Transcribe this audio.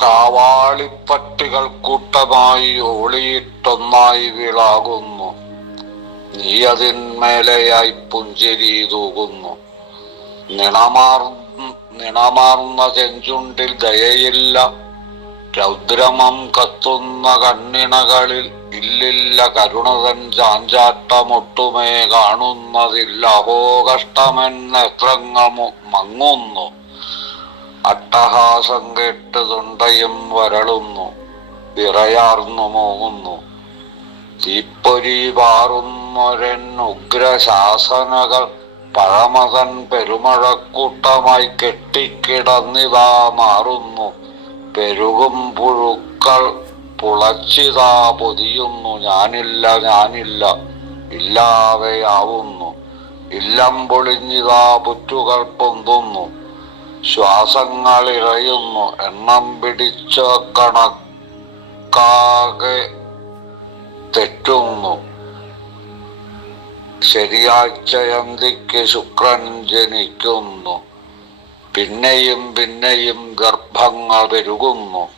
ചാവാളിപ്പട്ടികൾ കൂട്ടമായി ഓളിയിട്ടൊന്നായി വിളാകുന്നു. നീ അതിന്മേലെയായി പുഞ്ചിരി തൂകുന്നു. നിണമാർ നിണമാർന്ന ചെഞ്ചുണ്ടിൽ ദയയില്ല. രൗദ്രമം കത്തുന്ന കണ്ണിണകളിൽ ഇല്ലില്ല. കരുണതൻ ചാഞ്ചാട്ടമൊട്ടുമേ കാണുന്നതില്ല അഹോ കഷ്ടമെൻ നേത്രങ്ങൾ മങ്ങുന്നു. അട്ടഹാസം കേട്ട് തൊണ്ടയും വരളുന്നു വിറയാർന്നു മോങ്ങുന്നു. തീപ്പൊരി പാറുന്നൊരൻ ഉഗ്രശാസനകൾ പഴമതൻ പെരുമഴക്കൂട്ടമായി കെട്ടിക്കിടന്നിതാ മാറുന്നു. പെരുകും പുഴുക്കൾ പുളച്ചിതാ പൊതിയുന്നു. ഞാനില്ല ഞാനില്ല ഇല്ലാതെയാവുന്നു. ഇല്ലം പൊളിഞ്ഞിതാ പുറ്റുകൾ പൊന്തുന്നു. ശ്വാസങ്ങൾ ഇറയുന്നു എണ്ണം പിടിച്ച കണക്കാകെ തെറ്റുന്നു. ശരിയാഴ്ചയന്തിക്ക് ശുക്രൻ ജനിക്കുന്നു. പിന്നെയും പിന്നെയും ഗർഭങ്ങൾ പെരുകുന്നു.